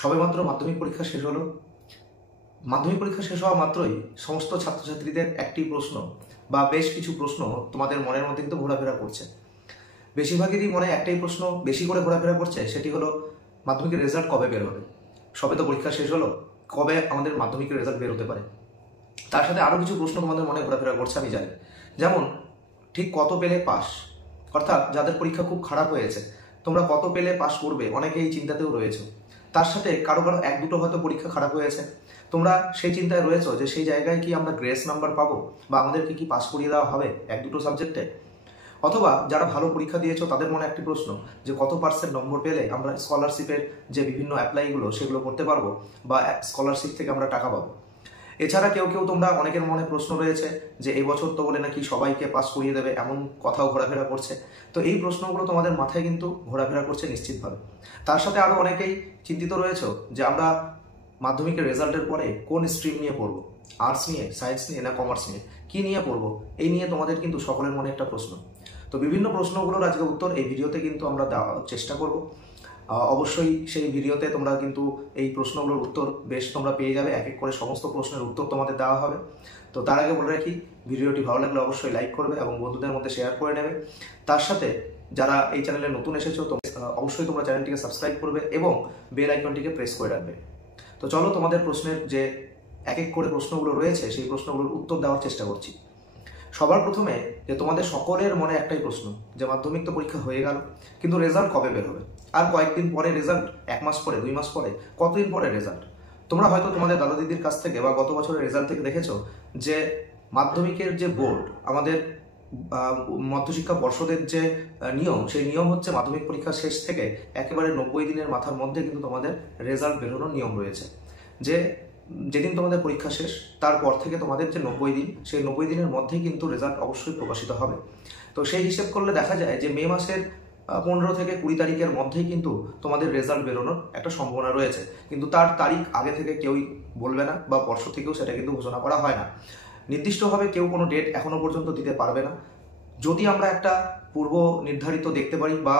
সবেমাত্র মাধ্যমিক পরীক্ষা শেষ হলো। মাধ্যমিক পরীক্ষা শেষ হওয়া মাত্রই সমস্ত ছাত্রছাত্রীদের একটি প্রশ্ন বা বেশ কিছু প্রশ্ন তোমাদের মনের মধ্যে কিন্তু ঘোরাফেরা করছে। বেশিরভাগেরই মনে একটাই প্রশ্ন বেশি করে ঘোরাফেরা করছে, সেটি হলো মাধ্যমিকের রেজাল্ট কবে বের হবে। সবে তো পরীক্ষা শেষ হলো, কবে আমাদের মাধ্যমিকের রেজাল্ট বের হতে পারে। তার সাথে আরও কিছু প্রশ্ন তোমাদের মনে ঘোরাফেরা করছে আমি জানি, যেমন ঠিক কত পেলে পাস, অর্থাৎ যাদের পরীক্ষা খুব খারাপ হয়েছে তোমরা কত পেলে পাস করবে, অনেকে এই চিন্তাতেও রয়েছে। তার সাথে কারো কারো এক দুটো হয়তো পরীক্ষা খারাপ হয়েছে, তোমরা সেই চিন্তায় রয়েছো যে সেই জায়গায় কি আমরা গ্রেস নাম্বার পাবো বা আমাদেরকে কি পাস করিয়ে দেওয়া হবে এক দুটো সাবজেক্টে। অথবা যারা ভালো পরীক্ষা দিয়েছো তাদের মনে একটি প্রশ্ন যে কত পার্সেন্ট নম্বর পেলে আমরা স্কলারশিপের যে বিভিন্ন অ্যাপ্লাইগুলো সেগুলো করতে পারবো বা স্কলারশিপ থেকে আমরা টাকা পাবো। এছাড়া কেউ কেউ তোমরা অনেকের মনে প্রশ্ন রয়েছে যে এই বছর তো বলে নাকি সবাইকে পাস করিয়ে দেবে, এমন কথাও ঘোরাফেরা করছে। তো এই প্রশ্নগুলো তোমাদের মাথায় কিন্তু ঘোরাফেরা করছে নিশ্চিতভাবে। তার সাথে আরও অনেকেই চিন্তিত রয়েছে যে আমরা মাধ্যমিকের রেজাল্টের পরে কোন স্ট্রিম নিয়ে পড়বো, আর্টস নিয়ে, সায়েন্স নিয়ে না কমার্স নিয়ে, কী নিয়ে পড়বো, এই নিয়ে তোমাদের কিন্তু সকলের মনে একটা প্রশ্ন। তো বিভিন্ন প্রশ্নগুলোর আজকে উত্তর এই ভিডিওতে কিন্তু আমরা দেওয়ার চেষ্টা করব। অবশ্যই সেই ভিডিওতে তোমরা কিন্তু এই প্রশ্নগুলোর উত্তর বেশ তোমরা পেয়ে যাবে, এক এক করে সমস্ত প্রশ্নের উত্তর তোমাদের দেওয়া হবে। তো তার আগে বলে রাখি, ভিডিওটি ভালো লাগলে অবশ্যই লাইক করবে এবং বন্ধুদের মধ্যে শেয়ার করে নেবে। তার সাথে যারা এই চ্যানেলে নতুন এসেছো অবশ্যই তোমরা চ্যানেলটিকে সাবস্ক্রাইব করবে এবং বেল আইকনটিকে প্রেস করে রাখবে। তো চলো তোমাদের প্রশ্নের যে এক এক করে প্রশ্নগুলো রয়েছে সেই প্রশ্নগুলোর উত্তর দেওয়ার চেষ্টা করছি। সবার প্রথমে যে তোমাদের সকলের মনে একটাই প্রশ্ন যে মাধ্যমিক তো পরীক্ষা হয়ে গেল, কিন্তু রেজাল্ট কবে বের হবে? আর কয়েকদিন পরে রেজাল্ট, 1 মাস পরে, 2 মাস পরে, কতদিন পরে রেজাল্ট? তোমরা হয়তো তোমাদের দাদা দিদির কাছ থেকে বা গত বছরের রেজাল্ট থেকে দেখেছো যে মাধ্যমিকের যে বোর্ড, আমাদের মধ্যশিক্ষা পর্ষদের যে নিয়ম, সেই নিয়ম হচ্ছে মাধ্যমিক পরীক্ষা শেষ থেকে একেবারে 90 দিনের মাথার মধ্যে কিন্তু তোমাদের রেজাল্ট বেরোনোর নিয়ম রয়েছে। যে যেদিন তোমাদের পরীক্ষা শেষ তারপর থেকে তোমাদের যে 90 দিন, সেই 90 দিনের মধ্যেই কিন্তু রেজাল্ট অবশ্যই প্রকাশিত হবে। তো সেই হিসেব করলে দেখা যায় যে মে মাসের 15 থেকে 20 তারিখের মধ্যেই কিন্তু তোমাদের রেজাল্ট বেরোনোর একটা সম্ভাবনা রয়েছে। কিন্তু তার তারিখ আগে থেকে কেউই বলবে না বা পর্ষদ থেকেও সেটা কিন্তু ঘোষণা করা হয় না। নির্দিষ্টভাবে কেউ কোনো ডেট এখনো পর্যন্ত দিতে পারবে না। যদি আমরা একটা পূর্ব নির্ধারিত দেখতে পারি বা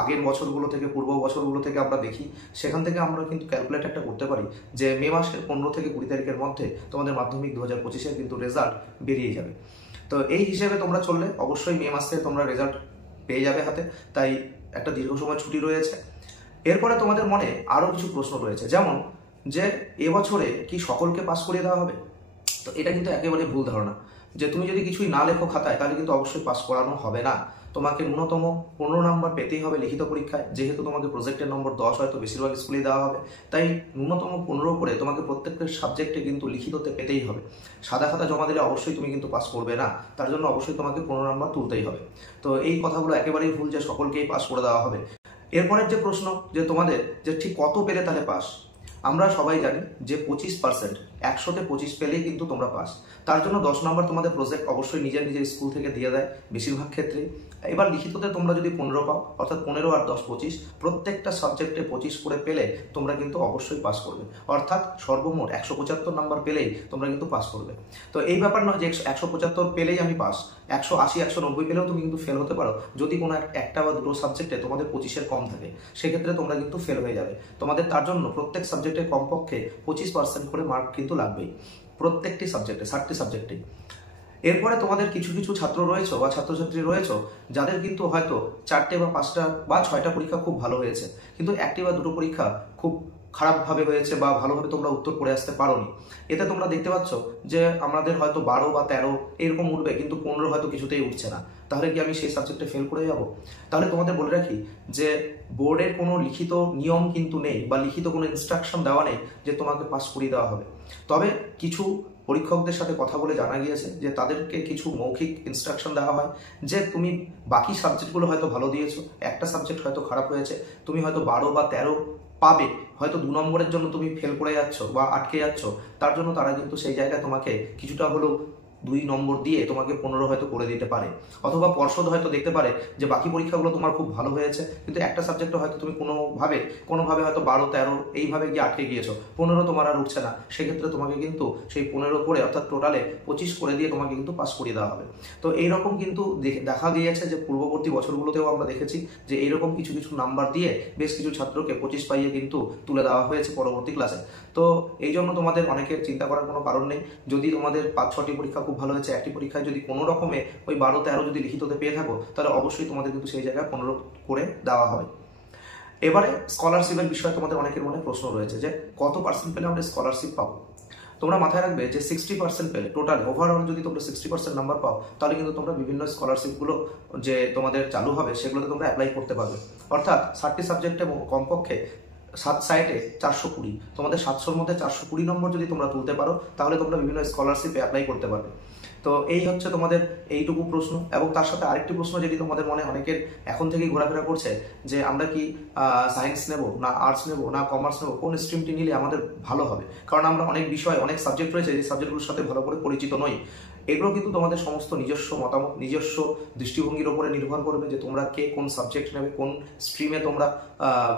আগের বছরগুলো থেকে, পূর্ব বছরগুলো থেকে আমরা দেখি, সেখান থেকে আমরা কিন্তু ক্যালকুলেট একটা করতে পারি যে মে মাসের 15 থেকে 20 তারিখের মধ্যে তোমাদের মাধ্যমিক 2025-এর কিন্তু রেজাল্ট বেরিয়ে যাবে। তো এই হিসেবে তোমরা চললে অবশ্যই মে মাসে তোমরা রেজাল্ট পেয়ে যাবে হাতে। তাই একটা দীর্ঘ সময় ছুটি রয়েছে। এরপরে তোমাদের মনে আরও কিছু প্রশ্ন রয়েছে, যেমন যে এবছরে কি সকলকে পাস করিয়ে দেওয়া হবে? তো এটা কিন্তু একেবারে ভুল ধারণা যে তুমি যদি কিছুই না লেখো খাতায় তাহলে কিন্তু অবশ্যই পাস করানো হবে না। তোমাকে ন্যূনতম 15 নম্বর পেতেই হবে লিখিত পরীক্ষায়। যেহেতু তোমাকে প্রজেক্টের নম্বর 10 হয়তো বেশিরভাগ স্কুলেই দেওয়া হবে, তাই ন্যূনতম 15 করে তোমাকে প্রত্যেকটা সাবজেক্টে কিন্তু লিখিততে পেতেই হবে। সাদা খাতা জমা দিলে অবশ্যই তুমি কিন্তু পাস করবে না, তার জন্য অবশ্যই তোমাকে 15 নম্বর তুলতেই হবে। তো এই কথাগুলো একেবারেই ভুল যে সকলকেই পাস করে দেওয়া হবে। এরপরের যে প্রশ্ন যে তোমাদের যে ঠিক কত পেলে তাহলে পাস, আমরা সবাই জানি যে 25%, 100-তে 25 পেলেই কিন্তু তোমরা পাস। তার জন্য 10 নম্বর তোমাদের প্রজেক্ট অবশ্যই নিজের নিজের স্কুল থেকে দিয়ে দেয় বেশিরভাগ ক্ষেত্রে। এবার লিখিততে তোমরা যদি 15 পাও, অর্থাৎ 15 আর 10 25, প্রত্যেকটা সাবজেক্টে 25 করে পেলে তোমরা কিন্তু অবশ্যই পাস করবে। অর্থাৎ সর্বমোট 175 নম্বর পেলেই তোমরা কিন্তু পাস করবে। তো এই ব্যাপার নয় যে 175 পেলেই আমি পাস, 180 190 পেলেও তুমি কিন্তু ফেল হতে পারো যদি কোনো একটা বা দুটো সাবজেক্টে তোমাদের 25-এর কম থাকে, সেক্ষেত্রে তোমরা কিন্তু ফেল হয়ে যাবে। তোমাদের তার জন্য প্রত্যেক সাবজেক্টে কমপক্ষে 25% করে মার্ক কিন্তু লাগবেই, প্রত্যেকটি সাবজেক্টে, 60টি সাবজেক্টেই। এরপরে তোমাদের কিছু কিছু ছাত্র রয়েছে বা ছাত্রছাত্রী রয়েছে যাদের কিন্তু হয়তো 4টে বা 5টা বা 6টা পরীক্ষা খুব ভালো হয়েছে, কিন্তু 1টি বা 2টো পরীক্ষা খুব খারাপভাবে হয়েছে বা ভালোভাবে তোমরা উত্তর করে আসতে পারোনি। এতে তোমরা দেখতে পাচ্ছ যে আমাদের হয়তো 12 বা 13 এরকম উঠবে, কিন্তু 15 হয়তো কিছুতেই উঠছে না। তাহলে কি আমি সেই সাবজেক্টে ফেল করে যাব? তাহলে তোমাদের বলে রাখি যে বোর্ডের কোনো লিখিত নিয়ম কিন্তু নেই বা লিখিত কোনো ইনস্ট্রাকশন দেওয়া নেই যে তোমাকে পাস করিয়ে দেওয়া হবে। তবে কিছু পরীক্ষকদের সাথে কথা বলে জানা গিয়েছে যে তাদেরকে কিছু মৌখিক ইনস্ট্রাকশন দেওয়া হয় যে তুমি বাকি সাবজেক্টগুলো হয়তো ভালো দিয়েছো, একটা সাবজেক্ট হয়তো খারাপ হয়েছে, তুমি হয়তো 12 বা 13 পাবে, হয়তো 2 নম্বরের জন্য তুমি ফেল করে যাচ্ছ বা আটকে যাচ্ছ, তার জন্য তারা কিন্তু সেই জায়গায় তোমাকে কিছুটা হলেও 2 নম্বর দিয়ে তোমাকে 15 হয়তো করে দিতে পারে, অথবা পর্ষদ হয়তো দেখতে পারে যে বাকি পরীক্ষাগুলো তোমার খুব ভালো হয়েছে, কিন্তু একটা সাবজেক্টে হয়তো তুমি কোনোভাবে হয়তো 12-13 এইভাবে গিয়ে আটকে গিয়েছো, 15 তোমার আর উঠছে না, সেক্ষেত্রে তোমাকে কিন্তু সেই 15 করে অর্থাৎ টোটালে 25 করে দিয়ে তোমাকে কিন্তু পাস করিয়ে দেওয়া হবে। তো এইরকম কিন্তু দেখা গিয়েছে যে পূর্ববর্তী বছরগুলোতেও আমরা দেখেছি যে এইরকম কিছু কিছু নাম্বার দিয়ে বেশ কিছু ছাত্রকে 25 পাইয়ে কিন্তু তুলে দেওয়া হয়েছে পরবর্তী ক্লাসে। তো এই জন্য তোমাদের অনেকের চিন্তা করার কোনো কারণ নেই। যদি তোমাদের 5-6টি পরীক্ষা খুব ভালো হয়েছে, একটি পরীক্ষায় যদি কোনো রকমে ওই 12-13 যদি লিখিততে পেয়ে থাকো, তাহলে অবশ্যই তোমাদের কিন্তু সেই জায়গায় 15 করে দেওয়া হবে। এবারে স্কলারশিপের বিষয়ে তোমাদের অনেকের মনে প্রশ্ন রয়েছে যে কত পার্সেন্ট পেলে আমরা স্কলারশিপ পাবো। তোমরা মাথায় রাখবে যে 60% পেলে, টোটাল ওভারঅল যদি তোমরা 60% নাম্বার পাও, তাহলে কিন্তু তোমরা বিভিন্ন স্কলারশিপগুলো যে তোমাদের চালু হবে সেগুলোতে তোমরা অ্যাপ্লাই করতে পারবে। অর্থাৎ 60টি সাবজেক্টে কমপক্ষে 7 সাইটে 420, তোমাদের 700-র মধ্যে 420 নম্বর যদি তোমরা তুলতে পারো, তাহলে তোমরা বিভিন্ন স্কলারশিপে অ্যাপ্লাই করতে পারবে। তো এই হচ্ছে তোমাদের এইটুকু প্রশ্ন। এবং তার সাথে আরেকটি প্রশ্ন যেটি তোমাদের মনে অনেকের এখন থেকেই ঘোরাফেরা করছে যে আমরা কি সায়েন্স নেব না আর্টস নেব না কমার্স নেব, কোন স্ট্রিমটি নিলে আমাদের ভালো হবে, কারণ আমরা অনেক বিষয় অনেক সাবজেক্ট রয়েছে যে সাবজেক্টগুলোর সাথে ভালো করে পরিচিত নই। এগুলো কিন্তু তোমাদের সমস্ত নিজস্ব মতামত, নিজস্ব দৃষ্টিভঙ্গির উপরে নির্ভর করবে যে তোমরা কে কোন সাবজেক্ট নেবে, কোন স্ট্রিমে তোমরা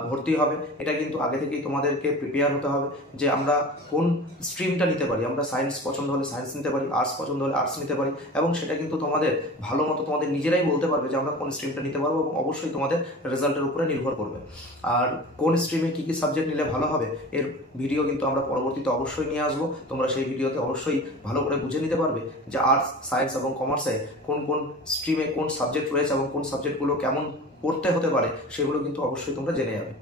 ভর্তি হবে। এটা কিন্তু আগে থেকেই তোমাদেরকে প্রিপেয়ার হতে হবে যে আমরা কোন স্ট্রিমটা নিতে পারি। আমরা সায়েন্স পছন্দ হলে সায়েন্স নিতে পারি, আর্টস পছন্দ হলে আর্টস নিতে পারি, এবং সেটা কিন্তু তোমাদের ভালো মতো তোমাদের নিজেরাই বলতে পারবে যে আমরা কোন স্ট্রিমটা নিতে পারবো, এবং অবশ্যই তোমাদের রেজাল্টের উপরে নির্ভর করবে। আর কোন স্ট্রিমে কী কী সাবজেক্ট নিলে ভালো হবে এর ভিডিও কিন্তু আমরা পরবর্তীতে অবশ্যই নিয়ে আসবো। তোমরা সেই ভিডিওতে অবশ্যই ভালো করে বুঝে নিতে পারবে যে আর্টস, সায়েন্স এবং কমার্সে কোন কোন স্ট্রিমে কোন সাবজেক্ট রয়েছে এবং কোন সাবজেক্টগুলো কেমন পড়তে হতে পারে, সেগুলো কিন্তু অবশ্যই তোমরা জেনে যাবে।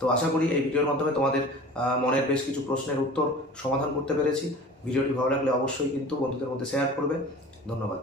তো আশা করি এই ভিডিওর মাধ্যমে তোমাদের মনের বেশ কিছু প্রশ্নের উত্তর সমাধান করতে পেরেছি। ভিডিওটি ভালো লাগলে অবশ্যই কিন্তু বন্ধুদের মধ্যে শেয়ার করবে। ধন্যবাদ।